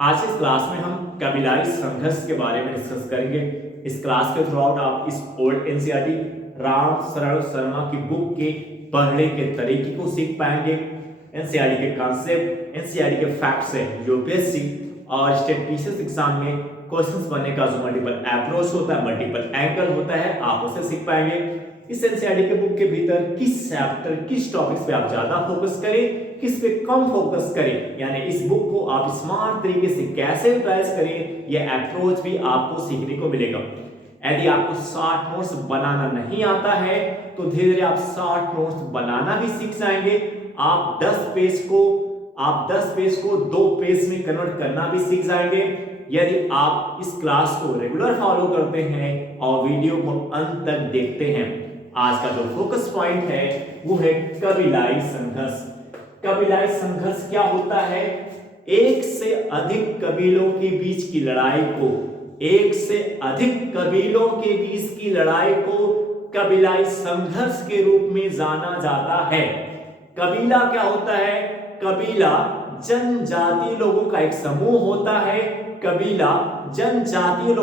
आज इस क्लास में हम कबीलाई संघर्ष के बारे में डिस्कस करेंगे। इस क्लास के थ्रू आउट आप इस ओल्ड एनसीईआरटी राम शरण शर्मा की बुक के पढ़ने के तरीके को सीख पाएंगे। एनसीईआरटी के कॉन्सेप्ट, एनसीईआरटी के फैक्ट्स है, यूपीएससी और स्टेट पीसीएस एग्जाम में क्वेश्चंस बनने का जो मल्टीपल अप्रोच होता है, मल्टीपल एंगल होता है, आप उसे सीख पाएंगे। इस एनसीईआरटी के बुक के भीतर किस चैप्टर, किस टॉपिक्स पे आप ज्यादा फोकस करें, किस पे कम फोकस करें, यानी इस बुक को आप स्मार्ट तरीके से कैसे यूटिलाइज करें, यह अप्रोच भी आपको सीखने को मिलेगा। यदि आपको शॉर्ट नोट्स बनाना नहीं आता है तो धीरे धीरे आप शॉर्ट नोट्स बनाना भी सीख जाएंगे। आप 10 पेज को 2 पेज में कन्वर्ट करना भी सीख जाएंगे यदि आप इस क्लास को रेगुलर फॉलो करते हैं और वीडियो को अंत तक देखते हैं। आज का जो फोकस पॉइंट है वो है कबीलाई संघर्ष। कबीलाई संघर्ष क्या होता है? एक से अधिक कबीलों के बीच की लड़ाई को, एक से अधिक कबीलों के बीच की लड़ाई को कबीलाई संघर्ष के रूप में जाना जाता है। कबीला क्या होता है? कबीला जनजातीय लोगों का एक समूह होता है। कबीला जनजातीय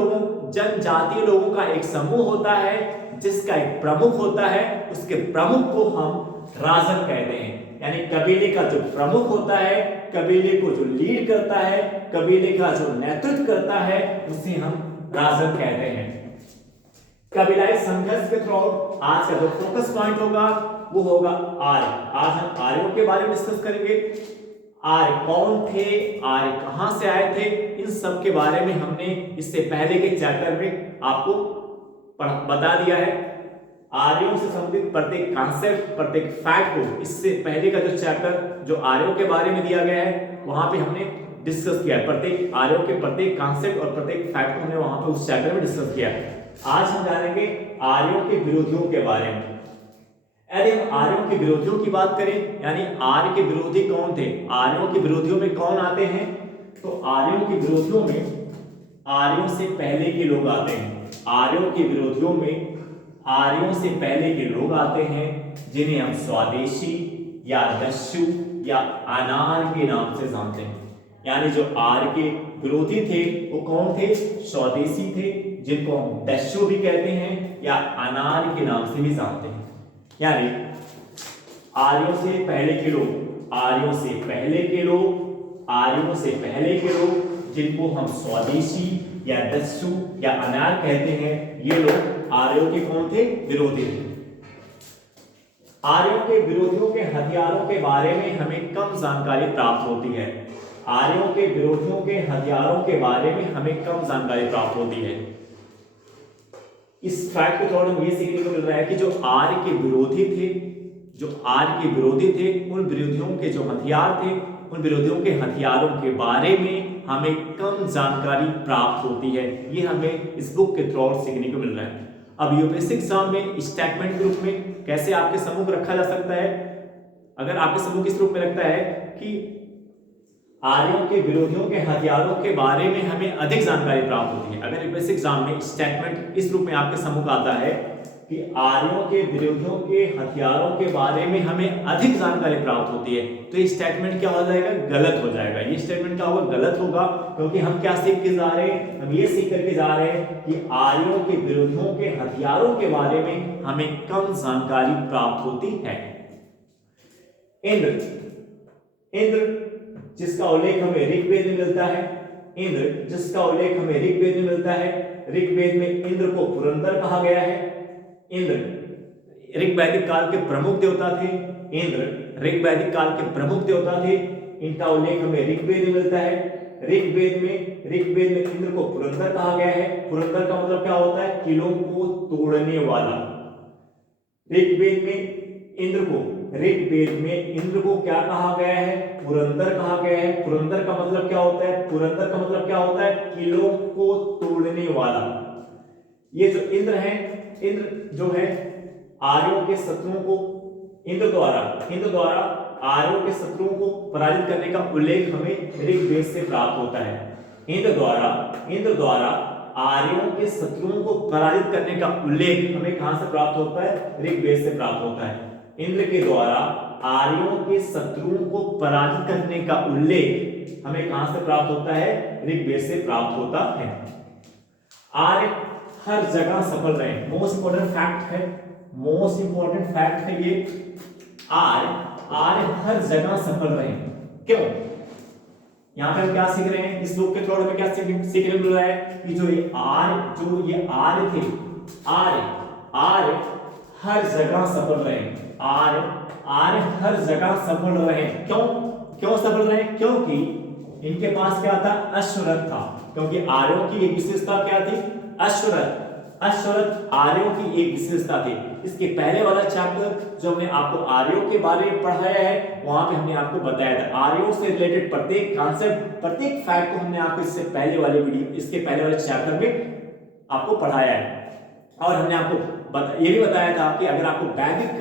लोगों का एक समूह होता है जिसका एक प्रमुख होता है। उसके प्रमुख को हम राजन कहते हैं, यानी कबीले का जो प्रमुख होता है, कबीले को जो लीड करता है, कबीले का जो नेतृत्व करता है, उसे हम राजन कहते हैं। कबीलाई संघर्ष के थ्रू आज का जो फोकस पॉइंट होगा वो होगा आर्य। आज हम आर्यों के बारे में डिस्कस करेंगे। आर्य कौन थे, आर्य कहां से आए थे, इन सब के बारे में हमने इससे पहले के चैप्टर में आपको बता दिया है। आर्यों से संबंधित प्रत्येक कॉन्सेप्ट, प्रत्येक फैक्ट को इससे पहले का जो चैप्टर जो आर्यों के बारे में दिया गया है वहां पे हमने डिस्कस किया है। प्रत्येक आर्यों के प्रत्येक कॉन्सेप्ट और प्रत्येक फैक्ट को हमने वहां पे उस चैप्टर में डिस्कस किया है। आज हम जानेंगे आर्यों के विरोधियों के बारे में। यदि हम आर्यों के विरोधियों की बात करें, यानी आर्य के विरोधी कौन थे, आर्यों के विरोधियों में कौन आते हैं, तो आर्यों के विरोधियों में आर्यों से पहले के लोग आते हैं। आर्यों के विरोधियों में आर्यों से पहले के लोग आते हैं जिन्हें हम स्वदेशी या दस्यु या अनार के नाम से जानते हैं। यानी जो आर्य के विरोधी थे वो कौन थे? स्वदेशी थे, जिनको हम दस्यु भी कहते हैं या अनार के नाम से भी जानते हैं। यानी आर्यों से पहले के लोग, आर्यों से पहले के लोग, आर्यों से पहले के लोग जिनको हम स्वदेशी या दस्यु या अनार कहते हैं, ये लोग आर्यों के कौन थे? विरोधी थे। आर्यों के विरोधियों के हथियारों के बारे में हमें कम जानकारी प्राप्त होती है। आर्यों के विरोधियों के हथियारों के बारे में हमें कम जानकारी प्राप्त होती है। इस फैक्ट के थ्रू हमें ये सीखने को मिल रहा है कि जो आर्य के विरोधी थे, उन विरोधियों के जो हथियार थे, उन विरोधियों के हथियारों के बारे में हमें कम जानकारी प्राप्त होती है। ये हमें इस बुक के थ्रू सीखने को मिल रहा है। अब यूपीएससी एग्जाम में स्टेटमेंट के रूप में कैसे आपके समूह रखा जा सकता है? अगर आपके समूह किस रूप में रखता है कि आर्यों के विरोधियों के हथियारों के बारे में हमें अधिक जानकारी प्राप्त होती है। अगर यूपीएससी एग्जाम में स्टेटमेंट इस रूप में आपके समूह आता है कि आर्यों के विरोधियों के हथियारों के बारे में हमें अधिक जानकारी प्राप्त होती है, तो ये स्टेटमेंट क्या हो जाएगा? गलत हो जाएगा। ये स्टेटमेंट क्या होगा? गलत होगा, क्योंकि हम क्या सीख के जा रहे हैं? हम ये सीख करके जा रहे हैं कि आर्यों के विरोधियों के हथियारों के बारे में हमें कम जानकारी प्राप्त होती है। इंद्र जिसका उल्लेख हमें ऋग्वेद में मिलता है, इंद्र जिसका उल्लेख हमें ऋग्वेद में मिलता है। ऋग्वेद में इंद्र को पुरंदर कहा गया है। इंद्र ऋग्वैदिक काल के प्रमुख देवता थे। इंद्र ऋग्वैदिक काल के प्रमुख देवता थे। इनका उल्लेख हमें ऋग्वेद में मिलता है। ऋग्वेद में इंद्र को पुरंदर कहा गया है। पुरंदर का मतलब क्या होता है? किलों को तोड़ने वाला। ऋग्वेद में इंद्र को क्या कहा गया है? पुरंदर कहा गया है। पुरंदर का मतलब क्या होता है? पुरंदर का मतलब क्या होता है? किलों को तोड़ने वाला। ये जो इंद्र है, इंद्र जो है आर्यों के शत्रुओं को, इंद्र द्वारा आर्यों के शत्रुओं को पराजित करने का उल्लेख हमें ऋग्वेद से प्राप्त होता है। इंद्र द्वारा आर्यों के शत्रुओं को पराजित करने का उल्लेख हमें कहां से प्राप्त होता है? ऋग्वेद से प्राप्त होता है। इंद्र के द्वारा आर्यों के शत्रुओं को पराजित करने का उल्लेख हमें कहां से प्राप्त होता है? ऋग्वेद से प्राप्त होता है। आर्य हर जगह सफल रहे, मोस्ट इंपोर्टेंट फैक्ट है, मोस्ट इंपोर्टेंट फैक्ट है ये। आर्य हर जगह सफल रहे। क्यों? यहां पे हम क्या सीख रहे हैं? इस लोक के थ्रू में क्या सीखने को मिल रहा है कि जो ये आर्य थे, आर्य हर जगह सफल रहे। आर्य हर जगग सफल रहे। क्यों सफल रहे? क्योंकि इनके पास क्या था? अश्वरथ था। क्योंकि आर्यों की एक विशेषता क्या थी? अश्वरथ आर्यों की एक विशेषता थी। इसके पहले वाला चैप्टर जो हमने आपको आर्यों के बारे में पढ़ाया है, वहां पे हमने आपको बताया था आर्यों से रिलेटेड प्रत्येक कॉन्सेप्ट, प्रत्येक फैक्ट को हमने आपको इसके पहले वाले चैप्टर में आपको पढ़ाया है। और हमने आपको ये भी बताया था कि अगर आपको वैदिक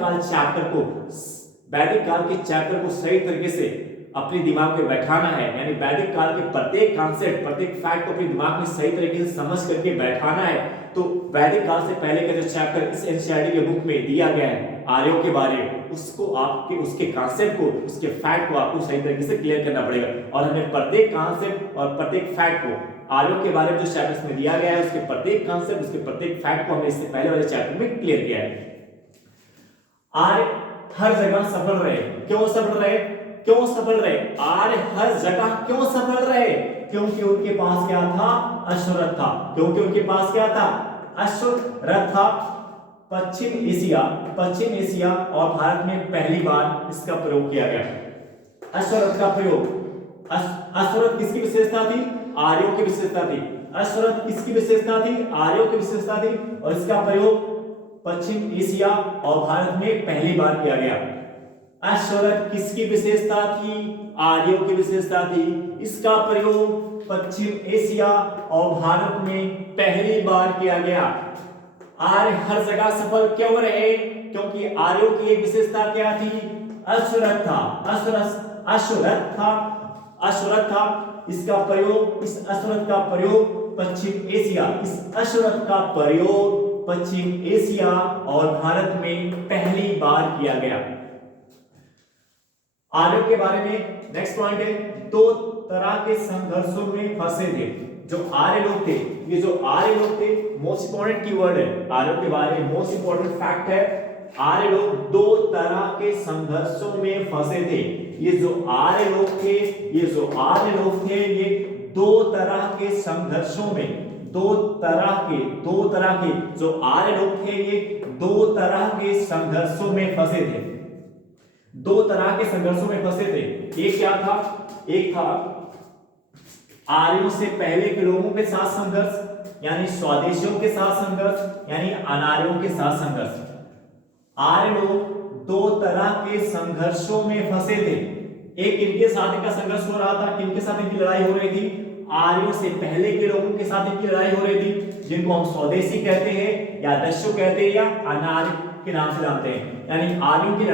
काल के चैप्टर को सही तरीके से अपने दिमाग में बैठाना है, यानी वैदिक काल के प्रत्येक कॉन्सेप्ट, प्रत्येक फैक्ट को अपने दिमाग में सही तरीके से समझ करके बैठाना है, तो वैदिक काल से पहले का जो चैप्टर इस एनसीईआरटी के बुक में दिया गया है आर्यों के बारे में, उसके कॉन्सेप्ट को, उसके फैक्ट को आपको सही तरीके से क्लियर करना पड़ेगा। और हमने प्रत्येक कॉन्सेप्ट और प्रत्येक फैक्ट को आर्यों के बारे में जो चैप्टर्स में दिया गया है, उसके प्रत्येक कॉन्सेप्ट, उसके प्रत्येक फैक्ट को हमने इससे पहले वाले चैप्टर में क्लियर किया है। आर्य हर जगह सफल रहे। क्यों सफल रहे? आर्य हर जगह क्यों सफल रहे? क्योंकि उनके पास क्या था? अश्वरथ था। अश्वरथ था। पश्चिम एशिया और भारत में पहली बार इसका प्रयोग किया गया। अश्वरथ का प्रयोग, अश्वरथ किसकी विशेषता थी? आर्यों की विशेषता थी। अश्वरथ किसकी विशेषता थी? आर्यों की विशेषता थी। और इसका प्रयोग पश्चिम एशिया और भारत में पहली बार किया गया। अश्वरथ किसकी विशेषता थी? आर्यों की विशेषता थी। इसका प्रयोग पश्चिम एशिया और भारत में पहली बार किया गया। आर्य हर जगह सफल क्यों रहे? क्योंकि आर्यों की एक विशेषता क्या थी? अश्वरथ था। इस अश्वरथ का प्रयोग पश्चिम एशिया और भारत में पहली बार किया गया। आर्यों के बारे में नेक्स्ट पॉइंट है, दो तरह के संघर्षों में फंसे थे जो आर्य लोग थे। ये जो आर्य लोग थे, मोस्ट इंपोर्टेंट कीवर्ड है आर्यों के बारे में, मोस्ट इंपोर्टेंट फैक्ट है, आर्य लोग दो तरह के संघर्षों में फंसे थे। ये जो आर्य लोग थे, ये दो तरह के संघर्षों में, दो तरह के जो आर्य लोग थे, ये दो तरह के संघर्षों में फंसे थे। दो तरह के संघर्षों में फंसे थे। एक क्या था? एक था आर्यों से पहले के लोगों के साथ संघर्ष, यानी स्वदेशियों के साथ संघर्ष, यानी अनार्यों के साथ संघर्ष। आर्य लोग दो तरह के संघर्षों में फंसे थे। एक इनके साथ इनका संघर्ष हो रहा था, किनके साथ इनकी लड़ाई हो रही थी? आर्यों से पहले के लोगों के साथ इनकी लड़ाई हो रही थी, जिनको हम स्वदेशी कहते हैं या दस्यु कहते हैं या अनार्य के नाम से जानते हैं। यानी आर्यों की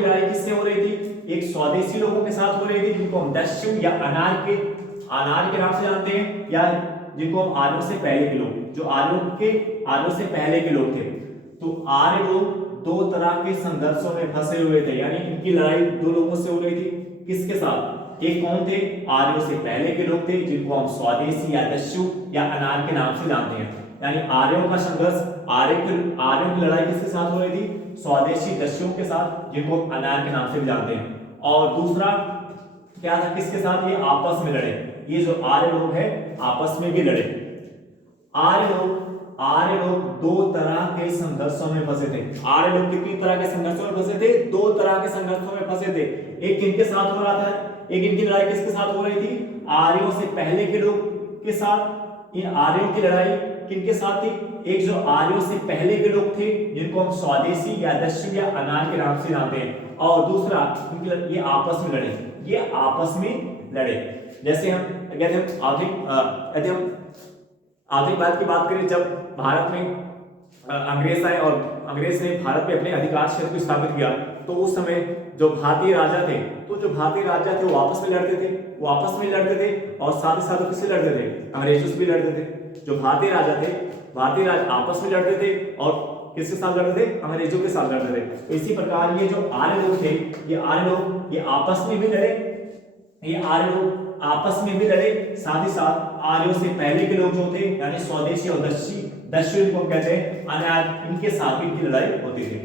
लड़ाई किससे हो रही थी? एक स्वदेशी लोगों के साथ हो रही थी, जिनको हम दस्यु या अनार्य के नाम से जानते हैं, या जिनको हम आर्यों से पहले के लोग, जो आर्यों से पहले के लोग थे। तो आर्य लोग दो तरह के संघर्षों में फंसे हुए थे, यानी इनकी लड़ाई दो लोगों से हो रही थी। किसके साथ? एक कौन थे? आर्यों से पहले के लोग थे, जिनको हम स्वदेशी या दस्यु या अनार्य के नाम से जानते हैं। यानी आर्यों का संघर्ष, आर्यों की लड़ाई किसके साथ हो रही थी? स्वदेशी दस्युओं के साथ, जिनको हम अनार्य के नाम से भी जानते हैं। और दूसरा क्या था? किसके साथ? ये आपस में लड़े। ये जो आर्य लोग हैं आपस में भी लड़े। आर्य लोग दो तरह के संघर्षों में फंसे थे। आर्य लोग कितनी तरह के संघर्षों में फंसे थे? दो तरह के संघर्षों में फंसे थे। एक किनके साथ हो रहा था? एक इनकी लड़ाई किसके साथ हो रही थी? आर्यों से पहले के लोग के साथ। इन आर्यों की लड़ाई किनके साथ थी? एक जो आर्यों से पहले के लोग थे, जिनको हम स्वदेशी या दस्यु या अनार्य के नाम से जानते हैं। और दूसरा ये आपस में लड़े। जैसे हम कहते हैं आधुनिक भारत की बात करें, जब भारत में अंग्रेज आए और अंग्रेज ने भारत में अपने अधिकार क्षेत्र को स्थापित किया, तो उस समय जो भारतीय राजा थे, वो आपस में लड़ते थे और साथ ही साथ किससे लड़ते थे? अंग्रेजों से भी लड़ते थे। जो भारतीय राजा आपस में लड़ते थे और किसके साथ लड़ते थे? अंग्रेजों के साथ लड़ते थे। तो इसी प्रकार ये जो आर्य लोग थे, ये आर्य लोग ये आपस में भी लड़े, ये आर्य लोग आपस में भी लड़े, साथ ही साथ आर्यों से पहले के लोग जो थे यानी स्वदेशी और दस्यु इनको कहते हैं, अनार्य, इनके साथ इनकी लड़ाई होती थी।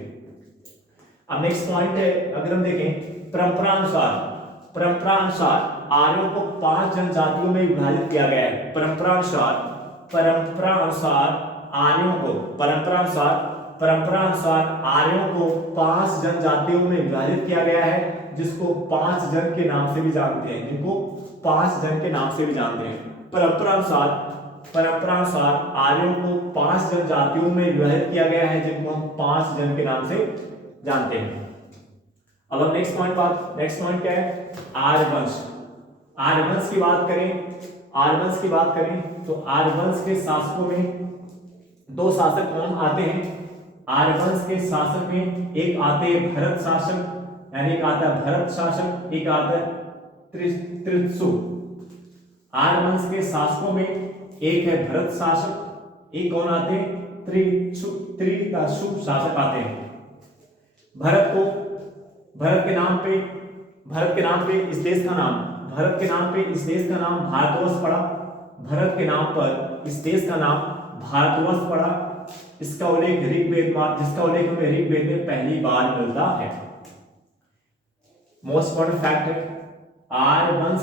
अब नेक्स्ट पॉइंट है, अगर हम देखें परंपरा अनुसार आर्यों को 5 जनजातियों में विभाजित किया गया है। परंपरा अनुसार आर्यों को आर्यों को 5 जनजातियों में विभाजित किया गया है, जिसको 5 जन के नाम से भी जानते हैं, जिनको 5 जन के नाम से भी जानते हैं। परंपरा अनुसार आर्यों को 5 जनजातियों में विभाजित किया गया है, जिनको हम 5 जन के नाम से जानते हैं। अब हम नेक्स्ट पॉइंट क्या है? आर्यवंश की बात करें तो आर्यवंश के शासकों में 2 शासक कौन आते हैं? आर्यवंश के शासक में एक आते हैं भरत शासक, यानी एक आता है भरत शासक, एक आता है त्रिशु। आर्यवंश के शासकों में एक है भरत शासक, एक कौन आते हैं? त्रिशु शासक आते हैं। भरत के नाम पे इस देश का नाम भारतवर्ष पड़ा। भरत के नाम पर इस देश का नाम भारतवर्ष पड़ा। जिसका उल्लेख हमें ऋग्वेद में पहली बार मिलता है। मोस्ट इंपॉर्टेंट फैक्ट है, आर्यवंश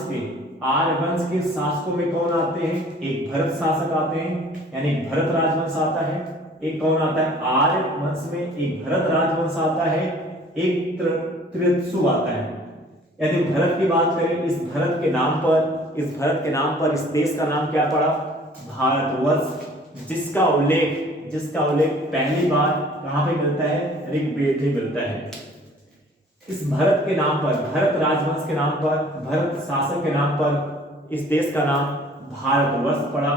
के शासकों में कौन आते हैं? एक भरत शासक आते हैं, यानी भरत राजवंश आता है। एक कौन आता है? आर्यवंश में एक भरत राजवंश आता है, एक त्रिशु आता है। यदि भरत की बात करें, इस भरत के नाम पर इस देश का नाम क्या पड़ा? भारतवर्ष, जिसका उल्लेख पहली बार कहां पे मिलता है? ऋग्वेद में मिलता है। इस भरत के नाम पर, भरत राजवंश के नाम पर, भरत शासक के नाम पर इस देश का नाम भारतवर्ष पड़ा,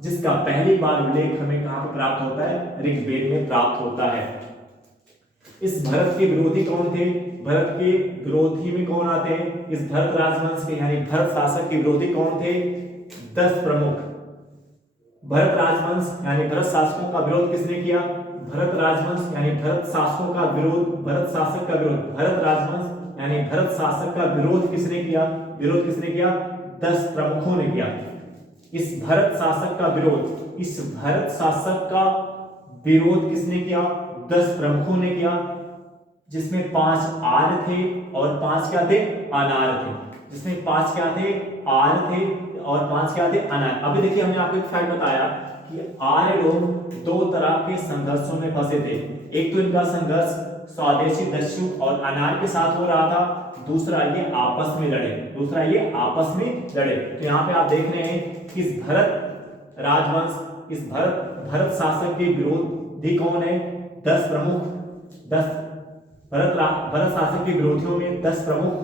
जिसका पहली बार उल्लेख हमें कहां पर प्राप्त होता है? ऋग्वेद में प्राप्त होता है। इस भरत के विरोधी कौन थे? भरत के विरोधी में कौन आते हैं? इस भरत राजवंश के यानी भरत शासक के विरोधी कौन थे? 10 प्रमुख। भरत राजवंश यानी भरत शासकों का विरोध किसने किया? भरत राजवंश यानी भरत शासकों का विरोध, भरत शासक का विरोध, भरत राजवंश यानी भरत शासक का विरोध किसने किया? 10 प्रमुखों ने किया। इस भरत शासक का विरोध किसने किया? 10 प्रमुखों ने किया, जिसमें 5 आर्य थे और 5 क्या थे? अनार्य थे। जिसमें 5 क्या थे? आर्य थे और 5 क्या थे? अनार्य। अभी देखिए, हमने आपको एक फैक्ट बताया कि आर्य लोग 2 तरह के संघर्षों में फंसे थे। एक तो इनका संघर्ष स्वदेशी दस्यु और अनार्य के साथ हो रहा था, दूसरा ये आपस में लड़े। तो यहाँ पे आप देख रहे हैं कि इस भरत राजवंश, इस भरत शासक के विरोधी कौन है? 10 प्रमुख। भरत शासक के विरोधियों में 10 प्रमुखों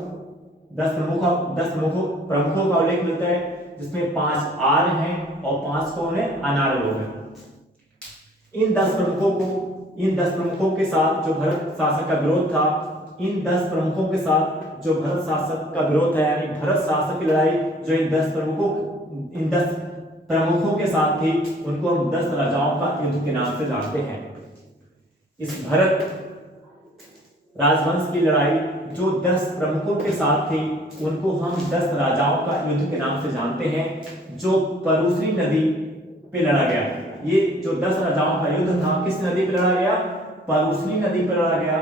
का उल्लेख मिलता है, जिसमें 5 आर्य हैं और 5 कौन है? अनार्य लोग हैं। इन 10 प्रमुखों के साथ जो भरत शासक का विरोध था, यानी भरत शासक की लड़ाई जो इन 10 प्रमुखों के साथ थी, उनको हम 10 राजाओं का युद्ध के नाम से जानते हैं। इस भरत राजवंश की लड़ाई जो 10 प्रमुखों के साथ थी, उनको हम 10 राजाओं का युद्ध के नाम से जानते हैं, जो परुशनी नदी पे लड़ा गया। ये जो 10 राजाओं का युद्ध था, किस नदी पे लड़ा गया? परुशनी नदी पे लड़ा गया।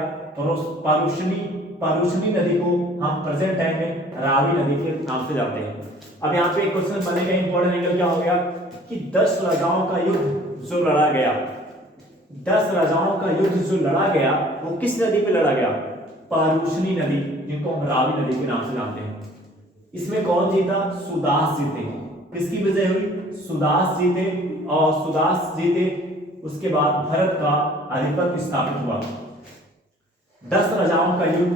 परुशनी नदी को हम प्रेजेंट टाइम में रावी नदी के नाम से जानते हैं। अब यहाँ पे एक क्वेश्चन बनेगा, इंपॉर्टेंट एंगल क्या हो गया कि 10 राजाओं का युद्ध जो लड़ा गया, 10 राजाओं का युद्ध जो लड़ा गया, वो किस नदी पे लड़ा गया? परुशनी नदी, जिनको हम रावी नदी के नाम से जानते हैं। इसमें कौन जीता? सुदास जीते। किसकी विजय हुई? सुदास जीते। और सुदास जीते, उसके बाद भरत का आधिपत्य स्थापित हुआ। 10 राजाओं का युद्ध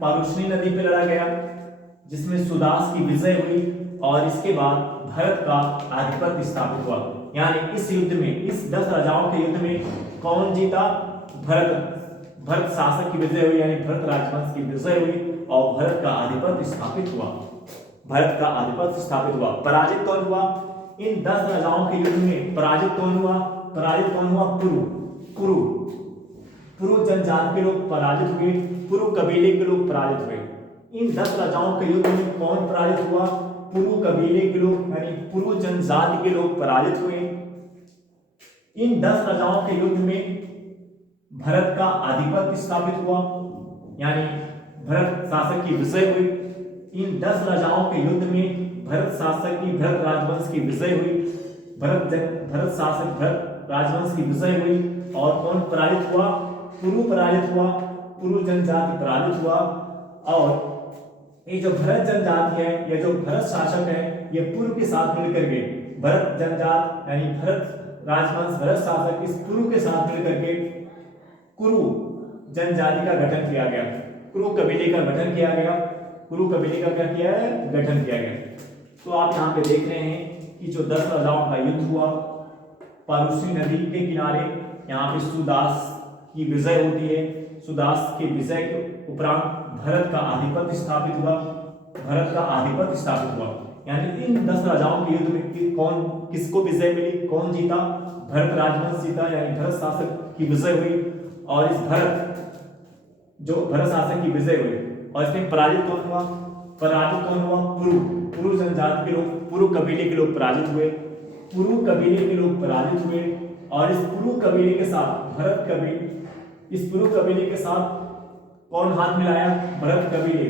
परुशनी नदी पे लड़ा गया, जिसमें सुदास की विजय हुई और इसके बाद भरत का आधिपत्य स्थापित हुआ। यानी इस युद्ध में, इस 10 राजाओं के युद्ध में कौन जीता? भरत शासक की विजय हुई, यानी भरत राजवंश की विजय हुई और भरत का आधिपत्य स्थापित हुआ। पराजित कौन हुआ? इन 10 राजाओं के युद्ध में पराजित कौन हुआ? कुरु। पुरु जनजाति के लोग पराजित हुए, पुरु कबीले के लोग पराजित हुए। इन 10 राजाओं के युद्ध में कौन पराजित हुआ? पुरु कबीले के लोग यानी पुरु जनजाति के लोग पराजित हुए। इन 10 राजाओं के युद्ध में भरत का आधिपत्य स्थापित हुआ, यानी भरत शासक की विजय हुई। इन 10 राजाओं के युद्ध में भरत शासक की, भरत राजवंश की विजय हुई। भरत शासक भरत राजवंश की विजय हुई। और कौन पराजित हुआ? पुरु पराजित हुआ, पुरु जनजाति पराजित हुआ। और ये जो भरत जनजाति है, ये जो भरत शासक है, ये पुरु के साथ मिलकर के भरत जनजात यानी भरत राजवंश, भरत शासक इस पुरु के साथ मिलकर के कुरु जनजाति का गठन किया गया, कुरु कबीले का गठन किया गया। कुरु कबीले का क्या किया है? गठन किया गया। तो आप यहाँ पे देख रहे हैं कि जो 10 राजाओं का युद्ध हुआ पारुसी नदी के किनारे, यहाँ पे सुदास की विजय होती है। सुदास के विजय के उपरांत भरत का आधिपत्य स्थापित हुआ, भरत का आधिपत्य स्थापित हुआ। यानी इन 10 राजाओं के युद्ध में कौन, किसको विजय मिली, कौन जीता? भरत राजवंश जीता, यानी भरत शासक की विजय हुई। और इस जो भरत शासक की विजय हुई, और इसमें पराजित कौन हुआ? पराजित कौन हुआ? पुरु जनजाति के लोग, पुरु कबीले के लोग पराजित हुए, पुरु कबीले के लोग पराजित हुए। और इस पुरु कबीले के साथ भरत कबीले, इस पुरु कबीले के साथ कौन हाथ मिलाया? भरत कबीले,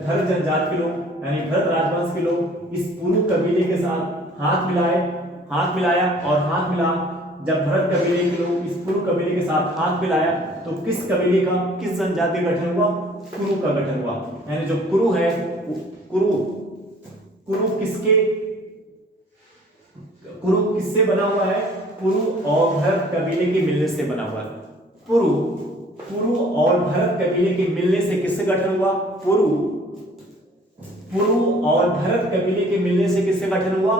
भरत जनजाति के लोग यानी भरत राजवंश के लोग इस पुरु कबीले के साथ हाथ मिलाया। और हाथ मिला, जब भरत कबीले के लोग इस पुरु कबीले के साथ हाथ मिलाया तो किस कबीले का, किस जनजाति का गठन हुआ? कुरु का गठन हुआ। यानी जो कुरु है, कुरु किससे बना हुआ है? पुरु और भरत कबीले के मिलने से बना हुआ है। पुरु और भरत कबीले के मिलने से किससे गठन हुआ? पुरु और भरत कबीले के मिलने से किससे गठन हुआ?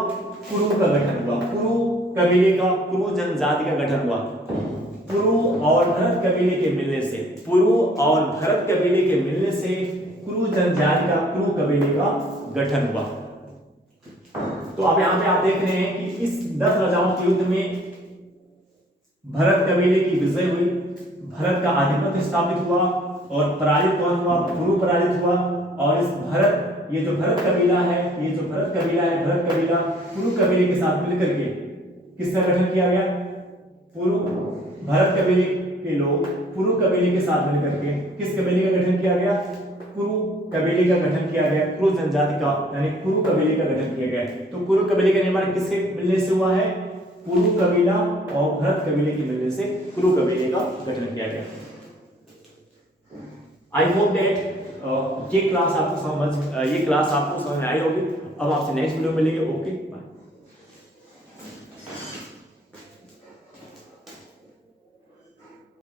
कुरु का गठन हुआ। कुरु कबीले का, कुरु जनजाति का गठन हुआ। पुरु और भरत कबीले के मिलने से, पुरु और भरत कबीले के मिलने से कुरु जनजाति का, कुरु कबीले का गठन हुआ। तो अब यहाँ पे आप देख रहे हैं कि इस 10 राजाओं के युद्ध में भरत कबीले की विजय हुई, भरत का आधिपत्य स्थापित हुआ। और पराजित कौन हुआ? पुरु पराजित हुआ। और इस ये जो भरत कबीला है, भरत कबीला पुरु कबीले के साथ मिलकर के किसका गठन किया गया? भरत कबीले के लोग पुरु कबीले के साथ मिलकर के किस कबीले का गठन किया गया? कुरु कबीले का गठन किया गया, कुरु जनजाति का यानी कुरु कबीले का गठन किया गया। तो कुरु कबीले का निर्माण किसके मिलने से हुआ है? पुरु कबीला और भरत कबीले के मिलने से कुरु कबीले का गठन किया गया। आई होप दैट ये क्लास आपको समझ में आई होगी। अब आपसे नेक्स्ट वीडियो मिलेंगे। Okay bye.